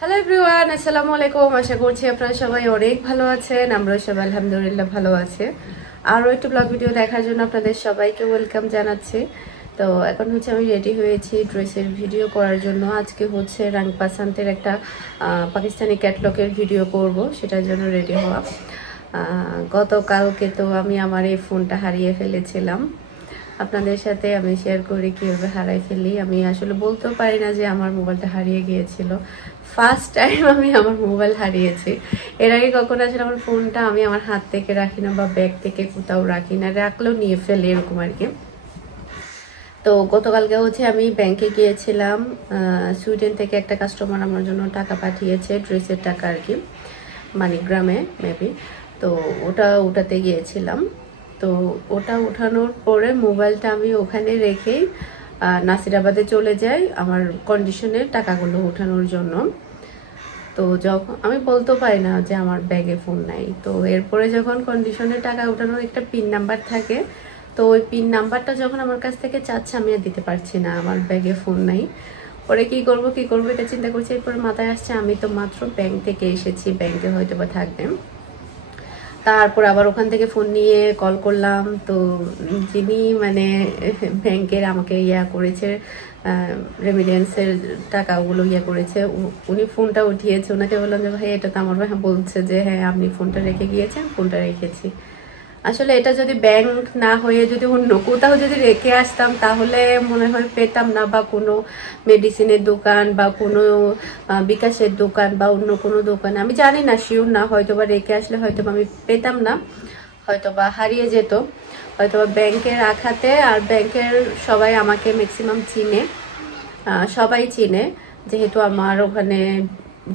Hello everyone, আসসালামু আলাইকুম। আশা করছি আপনারা সবাই অনেক ভালো আছেন। আমরা সবাই আলহামদুলিল্লাহ ভালো আছে। আরও একটু ব্লগ ভিডিও দেখার জন্য আপনাদের সবাইকে ওয়েলকাম জানাচ্ছি। তো এখন হচ্ছে আমি রেডি হয়েছি ড্রেসের ভিডিও করার জন্য। আজকে হচ্ছে রাং পাসান্তের একটা পাকিস্তানি ক্যাটলগের ভিডিও করব, সেটার জন্য রেডি হওয়া। গতকালকে তো আমি আমার এই ফোনটা হারিয়ে ফেলেছিলাম। আপনাদের সাথে আমি শেয়ার করি কীভাবে হারাই ফেলি। আমি আসলে বলতেও পারি না যে আমার মোবাইলটা হারিয়ে গিয়েছিল। ফার্স্ট টাইম আমি আমার মোবাইল হারিয়েছি। এর আগে কখনো আসলে আমার ফোনটা আমি আমার হাত থেকে রাখি না বা ব্যাগ থেকে কোথাও রাখি না, রাখলেও নিয়ে ফেলি এরকম আর কি। তো গতকালকে হচ্ছে আমি ব্যাংকে গিয়েছিলাম। সুইডেন থেকে একটা কাস্টমার আমার জন্য টাকা পাঠিয়েছে, ড্রেসের টাকা আর কি, মানিগ্রামে মেবি। তো ওটাতে গিয়েছিলাম। তো ওটা উঠানোর পরে মোবাইলটা আমি ওখানে রেখেই নাসিরাবাদে চলে যাই আমার কন্ডিশনের টাকাগুলো উঠানোর জন্য। তো যখন আমি বলতে পারি না যে আমার ব্যাগে ফোন নাই, তো এরপরে যখন কন্ডিশনের টাকা উঠানোর একটা পিন নাম্বার থাকে, তো ওই পিন নাম্বারটা যখন আমার কাছ থেকে চাচ্ছে আমি আর দিতে পারছি না, আমার ব্যাগে ফোন নাই। পরে কি করব এটা চিন্তা করছি। এরপরে মাথায় আসছে আমি তো মাত্র ব্যাংক থেকে এসেছি, ব্যাংকে হয়তো বা থাকবে। তারপর আবার ওখান থেকে ফোন নিয়ে কল করলাম। তো যিনি মানে ব্যাংকের আমাকে করেছে, রেমিডেন্সের টাকাগুলো করেছে, উনি ফোনটা উঠিয়েছে। ওনাকে বললাম যে ভাই এটা তো আমার ভাই বলছে যে হ্যাঁ আপনি ফোনটা রেখে গিয়েছেন, ফোনটা রেখেছি। আসলে এটা যদি ব্যাংক না হয়ে যদি অন্য কোথাও যদি রেখে আসতাম তাহলে মনে হয় পেতাম না, বা কোনো মেডিসিনের দোকান বা কোনো বিকাশের দোকান বা অন্য কোনো দোকান, আমি জানি না, শিওর না, হয়তো বা রেখে আসলে হয়তো আমি পেতাম না, হয়তো বা হারিয়ে যেত, হয়তো বা ব্যাংকে রাখাতে। আর ব্যাংকের সবাই আমাকে ম্যাক্সিমাম চিনে, সবাই চিনে, যেহেতু আমার ওখানে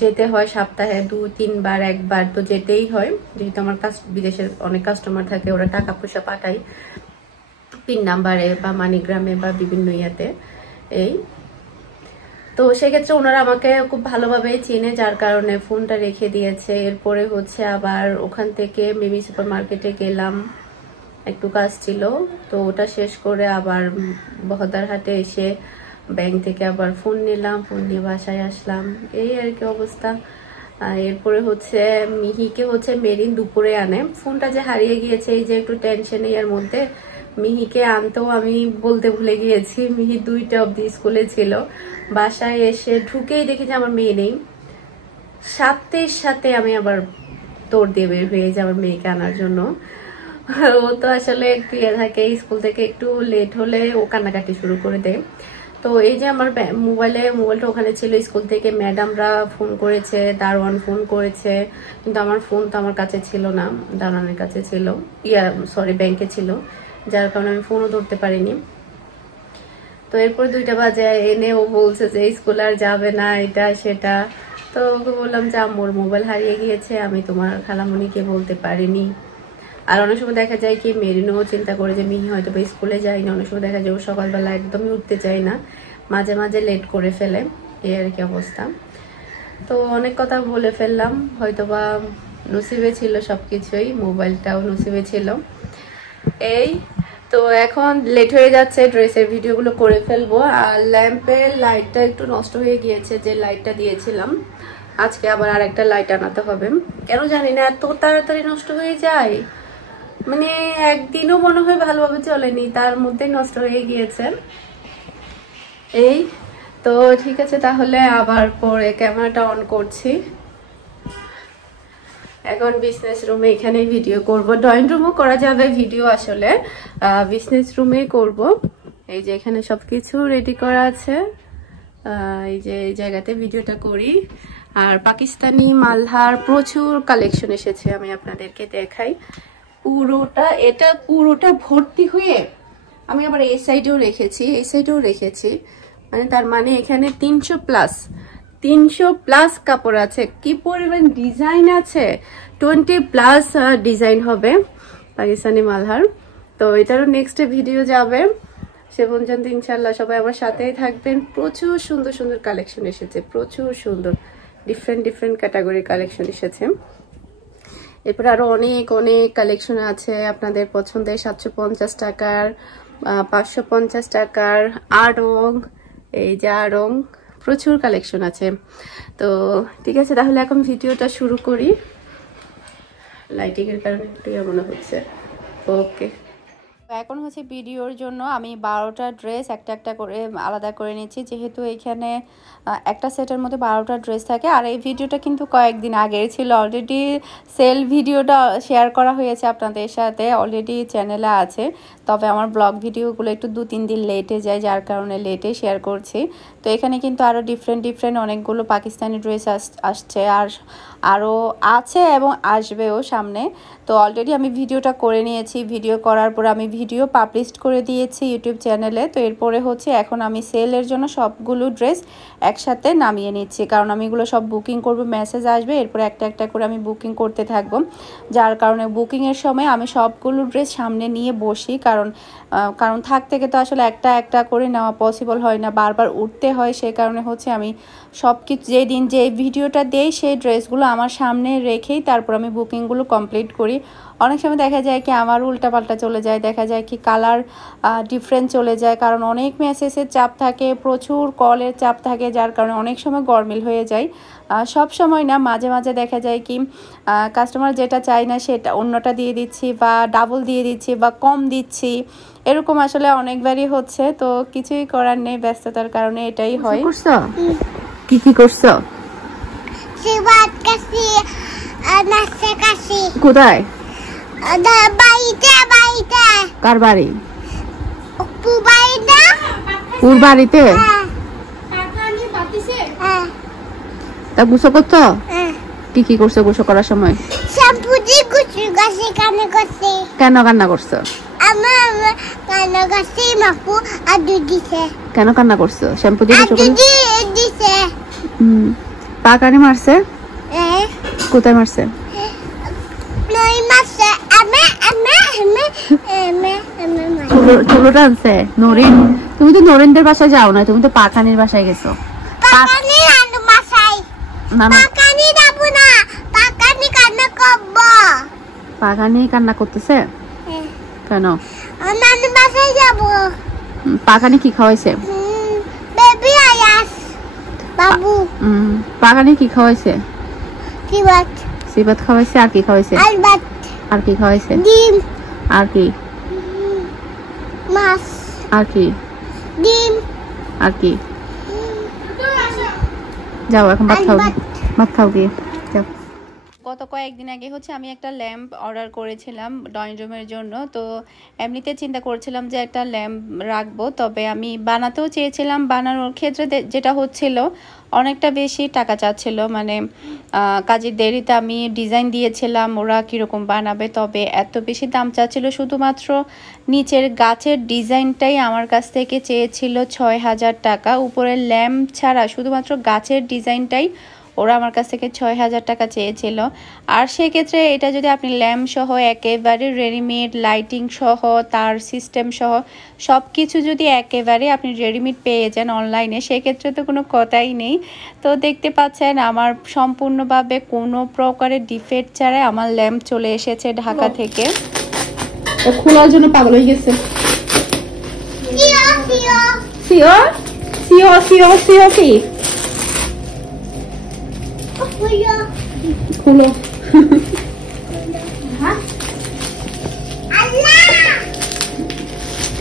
যেতে হয় সপ্তাহে 2-3 বার, একবার তো যেতেই হয়, যেহেতু আমার বিদেশের অনেক কাস্টমার থাকে, ওরা টাকা পয়সা পাঠায় পিন নাম্বারে বা মানিগ্রামে বা বিভিন্ন ইয়াতে। এই তো সেক্ষেত্রে ওনারা আমাকে খুব ভালোভাবেই চিনে, যার কারণে ফোনটা রেখে দিয়েছে। এরপরে হচ্ছে আবার ওখান থেকে মিমি সুপার মার্কেটে গেলাম, একটু কাজ ছিল, তো ওটা শেষ করে আবার বহদ্দারহাটে এসে ব্যাংক থেকে আবার ফোন নিলাম, ফোন নিয়ে বাসায় আসলাম, এই আর কি অবস্থা। এরপরে হচ্ছে মিহিকে হচ্ছে মেরিন দুপুরে আনে। ফোনটা যে হারিয়ে গিয়েছে এই যে একটু টেনশনে, এর মধ্যে মিহিকে আনতেও আমি বলতে ভুলে গিয়েছি। মিহি 2টা অবধি স্কুলে ছিল। বাসায় এসে ঢুকেই দেখি যে আমার মেয়ে নেই। সাথে সাথে আমি আবার দৌড় দিয়ে বের হয়ে যাই আমার মেয়েকে আনার জন্য। ও তো আসলে একটু থাকে, স্কুল থেকে একটু লেট হলে ও কান্নাকাটি শুরু করে দেয়। তো এই যে আমার মোবাইলটা ওখানে ছিল, স্কুল থেকে ম্যাডামরা ফোন করেছে, দারোয়ান ফোন করেছে, কিন্তু আমার ফোন তো আমার কাছে ছিল না, দারোয়ানের কাছে ছিল, ব্যাংকে ছিল, যার কারণে আমি ফোনও ধরতে পারিনি। তো এরপর 2টা বাজে এনে ও বলছে যে স্কুল আর যাবে না, এটা সেটা। তো ওকে বললাম যে আম্মুর মোবাইল হারিয়ে গিয়েছে, আমি তোমার খালামণিকে বলতে পারিনি। আর অনেক সময় দেখা যায় কি মেরিনও চিন্তা করে যে মিহি হয়তো বা স্কুলে যায় না, অনেক সময় দেখা যায় ও সকালবেলা একদমই উঠতে চায় না, মাঝে মাঝে লেট করে ফেলে, এই আর কি অবস্থা। তো অনেক কথা বলে ফেললাম, হয়তো বা নসিবে ছিল সবকিছুই, মোবাইলটাও নসিবে ছিল। এই তো এখন লেট হয়ে যাচ্ছে, ড্রেসের ভিডিওগুলো করে ফেলবো। আর ল্যাম্পের লাইটটা একটু নষ্ট হয়ে গিয়েছে, যে লাইটটা দিয়েছিলাম, আজকে আবার আর একটা লাইট আনাতে হবে। কেন জানি না এত তাড়াতাড়ি নষ্ট হয়ে যায়, মানে একদিনও মনে হয় ভালোভাবে চলেনি, তার মধ্যে নষ্ট হয়ে গিয়েছে। এই তো ঠিক আছে, তাহলে আবার পরে ক্যামেরাটা অন করছি। এখন বিজনেস রুমে এখানে ভিডিও করব, ড্রয়িং রুমও করা যাবে ভিডিও, আসলে বিজনেস রুমে করব। এই যে এখানে সবকিছু রেডি করা আছে, এই যে এই জায়গাতে ভিডিওটা করি। আর পাকিস্তানি মালহার প্রচুর কালেকশন এসেছে, আমি আপনাদেরকে দেখাই। এটা পুরোটা ভর্তি হয়ে আমি আবার এই সাইডেও রেখেছি, মানে তার মানে এখানে 300+ কাপড় আছে। কি পরিমাণ ডিজাইন আছে, 20+ ডিজাইন হবে পাকিস্তানি মালহার। তো এটারও নেক্সট ভিডিও যাবে, সে পর্যন্ত ইনশাল্লাহ সবাই আমার সাথেই থাকবেন। প্রচুর সুন্দর সুন্দর কালেকশন এসেছে, প্রচুর সুন্দর ডিফারেন্ট ক্যাটাগরির কালেকশন এসেছে। এরপর আরো অনেক কালেকশন আছে আপনাদের পছন্দের, 750 টাকার, 550 টাকার আড়ং, এই যে আড়ং প্রচুর কালেকশন আছে। তো ঠিক আছে, তাহলে এখন ভিডিওটা শুরু করি। লাইটিংয়ের কারণে একটু মনে হচ্ছে। ওকে, এখন হচ্ছে ভিডিওর জন্য আমি 12টা ড্রেস একটা একটা করে আলাদা করে নিচ্ছি, যেহেতু এখানে একটা সেটের মধ্যে 12টা ড্রেস থাকে। আর এই ভিডিওটা কিন্তু কয়েকদিন আগের ছিল, অলরেডি সেল ভিডিওটা শেয়ার করা হয়েছে আপনাদের সাথে, অলরেডি চ্যানেলে আছে। তবে আমার ব্লগ ভিডিওগুলো একটু 2-3 দিন লেটে যায়, যার কারণে লেটে শেয়ার করছি। তো এখানে কিন্তু আরও ডিফারেন্ট অনেকগুলো পাকিস্তানি ড্রেস আসছে, আর আরও আছে এবং আসবেও সামনে। তো অলরেডি আমি ভিডিওটা করে নিয়েছি, ভিডিও করার পর আমি ভিডিও পাবলিশ করে দিয়েছি ইউটিউব চ্যানেলে। তো এরপরে হচ্ছে এখন আমি সেলের জন্য সবগুলো ড্রেস একসাথে নামিয়ে নিচ্ছি, কারণ আমি এগুলো সব বুকিং করব, মেসেজ আসবে, এরপরে একটা একটা করে আমি বুকিং করতে থাকবো। যার কারণে বুকিংয়ের সময় আমি সবগুলো ড্রেস সামনে নিয়ে বসি, কারণ থাক থেকে তো আসলে একটা একটা করে নেওয়া পসিবল হয় না, বারবার উঠতে হয়। সে কারণে হচ্ছে আমি সব কিছু যেদিন যে ভিডিওটা দেই সেই ড্রেসগুলো আমার সামনে রেখেই তারপর আমি বুকিংগুলো কমপ্লিট করি। অনেক সময় দেখা যায় কি আমার উল্টাপাল্টা চলে যায়, দেখা যায় কি কালার ডিফারেন্ট চলে যায়, কারণ অনেক মেসেজের চাপ থাকে, প্রচুর কলের চাপ থাকে, যার কারণে অনেক সময় গরমিল হয়ে যায়। সব সময় না, মাঝে মাঝে দেখা যায় কি কাস্টমার যেটা চায় না সেটা অন্যটা দিয়ে দিচ্ছি, বা ডাবল দিয়ে দিচ্ছি, বা কম দিচ্ছি, এরকম আসলে অনেকবারই হচ্ছে। তো কিছুই করার নেই, ব্যস্ততার কারণে এটাই হয়। কি কি করছো? কোথায়? কার বাড়ি? ওর বাড়িতে। তা গুছো করছো? কি কি করছো গুছো করার সময়? কেন কান্না করছো? কেন কান্না করছো? শ্যাম্পু দিয়ে দিছে। পা কানি মারছে? কোথায় মারছে? চুলো টানছে? নরিন, তুমি তো নরিনদের বাসায় যাও না, তুমি তো পাকানির বাসায় গেছো। পাকানি কান্না করতেছে কেন? পাকানি কি খাওয়াইছে? পাকানি কি খাওয়াইছে? সিবাত খাওয়াইছে। আর কি খাওয়াইছে? আর কি খাওয়াইছে? ডিম। আর কি? মাছ। আর কি? ডিম। আর কি? যাও এখন ভাত খাও, ভাত খাও গিয়ে যাও। গত কয়েকদিন আগে হচ্ছে আমি একটা ল্যাম্প অর্ডার করেছিলাম ড্রয়িং রুমের জন্য। তো এমনিতে চিন্তা করছিলাম যে একটা ল্যাম্প রাখবো, তবে আমি বানাতেও চেয়েছিলাম। বানানোর ক্ষেত্রে যেটা হচ্ছিল, অনেকটা বেশি টাকা চাচ্ছিল, মানে কাজের দেরিতে আমি ডিজাইন দিয়েছিলাম ওরা কীরকম বানাবে, তবে এত বেশি দাম চাচ্ছিল। শুধুমাত্র নিচের গাছের ডিজাইনটাই আমার কাছ থেকে চেয়েছিল 6,000 টাকা, উপরের ল্যাম্প ছাড়া শুধুমাত্র গাছের ডিজাইনটাই ওরা আমার কাছ থেকে 6,000 টাকা চেয়েছিল। আর সেক্ষেত্রে এটা যদি আপনি ল্যাম্প সহ একেবারে রেডিমেড লাইটিং সহ তার সিস্টেম সহ সব কিছু যদি একেবারে আপনি রেডিমেড পেয়ে যান অনলাইনে, সেক্ষেত্রে তো কোনো কথাই নেই। তো দেখতে পাচ্ছেন আমার সম্পূর্ণভাবে কোনো প্রকারের ডিফেক্ট ছাড়াই আমার ল্যাম্প চলে এসেছে ঢাকা থেকে। খোলার জন্য পাগল হয়ে গেছে। কি খুলো।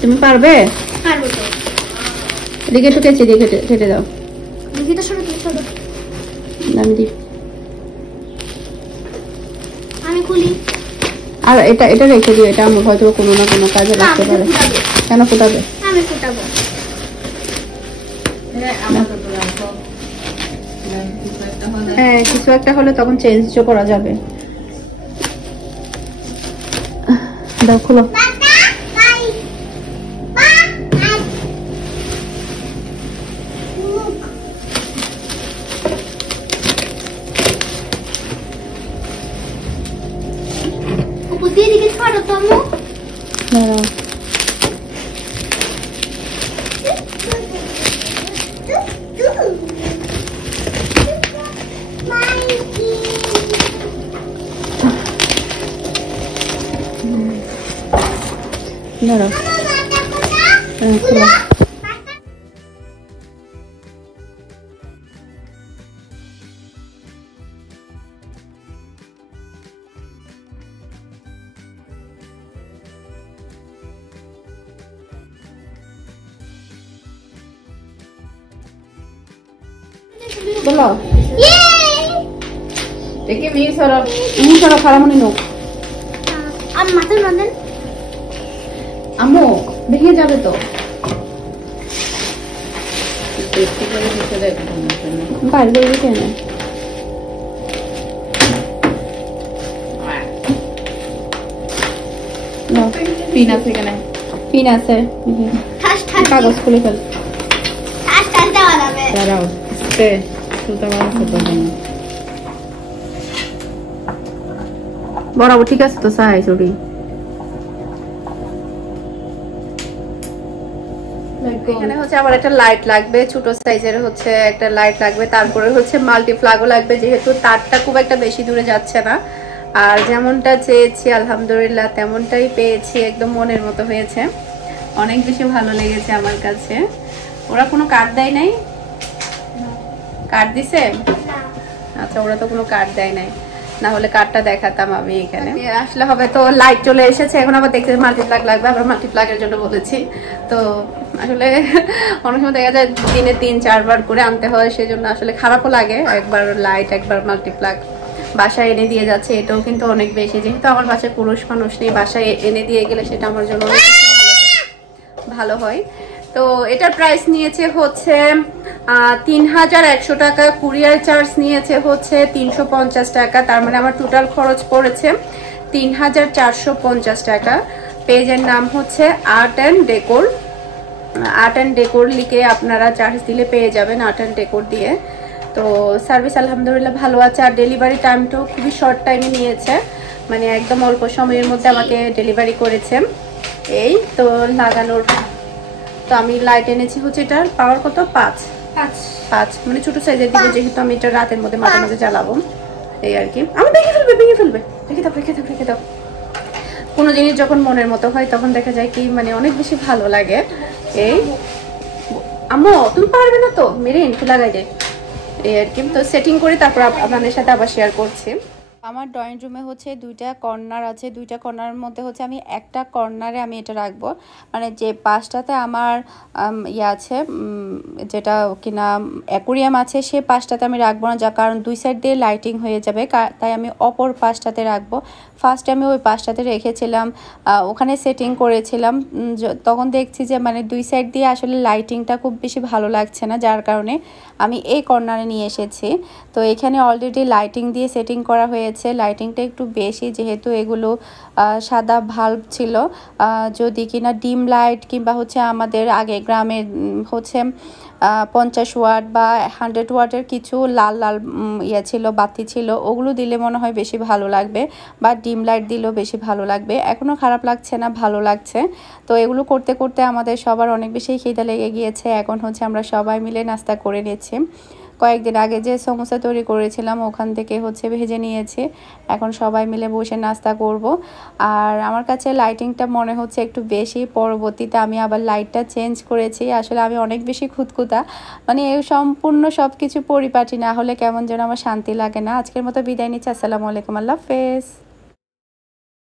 তুমি পারবে? এদিকে একটু কেচে দিয়ে কেটে দাও। আমি খুলি। আর এটা রেখে দিও, এটা আমার হয়তো কোনো না কোনো কাজে লাগতে পারে। কেন ফুটাবে? আমি ফুটাবো। হ্যাঁ, কিছু একটা হলে তখন চেঞ্জও করা যাবে। দাও খুলো। বলো দেখি মিসর খারামনি নো মাথা বাঁধেন আম্মু ভেঙে যাবে তো বাইরে বেরিয়ে কেন পিন আছে এখানে পিন আছে কাগজ খুলে ফেল দাঁড়াও বরাবর ঠিক আছে তো সাইজ ওটি এখানে হচ্ছে আমার একটা লাইট লাগবে, ছোট সাইজের হচ্ছে একটা লাইট লাগবে, তারপরে হচ্ছে মাল্টি প্লাগও লাগবে, যেহেতু তারটা খুব একটা বেশি দূরে যাচ্ছে না। আর যেমনটা চেয়েছি আলহামদুলিল্লাহ তেমনটাই পেয়েছি, একদম মনের মতো হয়েছে, অনেক বেশি ভালো লেগেছে আমার কাছে। ওরা কোনো কার্ড দেয় নাই? কার্ড দিছে? আচ্ছা, ওরা তো কোনো কার্ড দেয় নাই, না হলে কার্ডটা দেখাতাম আমি। এখানে আসলে হবে তো লাইট চলে এসেছে, এখন আবার দেখতে মাল্টিপ্লাগ লাগবে, আবার মাল্টিপ্লাগের জন্য বলেছি। তো আসলে অনেক সময় দেখা যায় দিনে 3-4 বার করে আনতে হয়, সেজন্য আসলে খারাপও লাগে। একবার লাইট একবার মাল্টিপ্লাগ বাসায় এনে দিয়ে যাচ্ছে, এটাও কিন্তু অনেক বেশি, যেহেতু আমার বাসায় পুরুষ মানুষ নেই, বাসায় এনে দিয়ে গেলে সেটা আমার জন্য অনেক ভালো হয়। তো এটার প্রাইস নিয়েছে হচ্ছে 3100 টাকা, কুরিয়ার চার্জ নিয়েছে হচ্ছে 350 টাকা, তার মানে আমার টোটাল খরচ পড়েছে 3450 টাকা। পেজের নাম হচ্ছে art and decor, art and decor লিখে আপনারা চার্জ দিলে পেয়ে যাবেন আর্ট অ্যান্ড ডেকোর দিয়ে। তো সার্ভিস আলহামদুলিল্লাহ ভালো আছে, আর ডেলিভারি টাইমটাও খুবই শর্ট টাইমে নিয়েছে, মানে একদম অল্প সময়ের মধ্যে আমাকে ডেলিভারি করেছে। এই তো লাগানোর, তো আমি লাইট এনেছি হচ্ছে, এটার পাওয়ার কত 5 মানে ছোট সাইজের দিকে, যেহেতু আমি এটা রাতের মধ্যে মাঝে মাঝে জ্বালাবো, এই আর কি। আমি ভেঙে ফেলবে, রেখে দাও। কোনো জিনিস যখন মনের মতো হয় তখন দেখা যায় কি মানে অনেক বেশি ভালো লাগে। এই আম্মু তুমি পারবে না তো, মেরিন একটু লাগাই দে, এই আর কি। তো সেটিং করে তারপর আপনাদের সাথে আবার শেয়ার করছি। আমার ড্রয়িং রুমে হচ্ছে 2টা কর্নার আছে, 2টা কর্নারের মধ্যে হচ্ছে আমি একটা কর্নারে আমি এটা রাখবো, মানে যে পাশটাতে আমার আছে যেটা কিনা অ্যাকুরিয়াম আছে, সে পাশটাতে আমি রাখবো না, যার কারণ 2 সাইড দিয়ে লাইটিং হয়ে যাবে, তাই আমি অপর পাশটাতে রাখবো। ফার্স্টে আমি ওই পাশটাতে রেখেছিলাম, ওখানে সেটিং করেছিলাম, তখন দেখছি যে মানে 2 সাইড দিয়ে আসলে লাইটিংটা খুব বেশি ভালো লাগছে না, যার কারণে আমি এই কর্নারে নিয়ে এসেছি। তো এখানে অলরেডি লাইটিং দিয়ে সেটিং করা হয়েছে, লাইটিংটা একটু বেশি, যেহেতু এগুলো সাদা ভাল্ব ছিল, যদি কিনা ডিম লাইট কিংবা হচ্ছে আমাদের আগে গ্রামে হচ্ছে 50 ওয়াট বা 100 ওয়াটের কিছু লাল লাল ছিল, বাতি ছিল, ওগুলো দিলে মনে হয় বেশি ভালো লাগবে, বা ডিম লাইট দিলেও বেশি ভালো লাগবে। এখনও খারাপ লাগছে না, ভালো লাগছে। তো এগুলো করতে করতে আমাদের সবার অনেক বেশি খিদে লেগে গিয়েছে, এখন হচ্ছে আমরা সবাই মিলে নাস্তা করে নিচ্ছি। কয়েকদিন আগে যে সমোসা তৈরি করেছিলাম ওখান থেকে হচ্ছে ভেজে নিয়েছি, এখন সবাই মিলে বসে নাস্তা করব। আর আমার কাছে লাইটিংটা মনে হচ্ছে একটু বেশি, পরবর্তীতে আমি আবার লাইটটা চেঞ্জ করেছি। আসলে আমি অনেক বেশি খুঁতখুঁতা, মানে সম্পূর্ণ সব কিছু পরিপাটি না হলে কেমন যেন আমার শান্তি লাগে না। আজকের মতো বিদায় নিচ্ছি, আসসালামু আলাইকুম, আল্লাহ হাফেজ।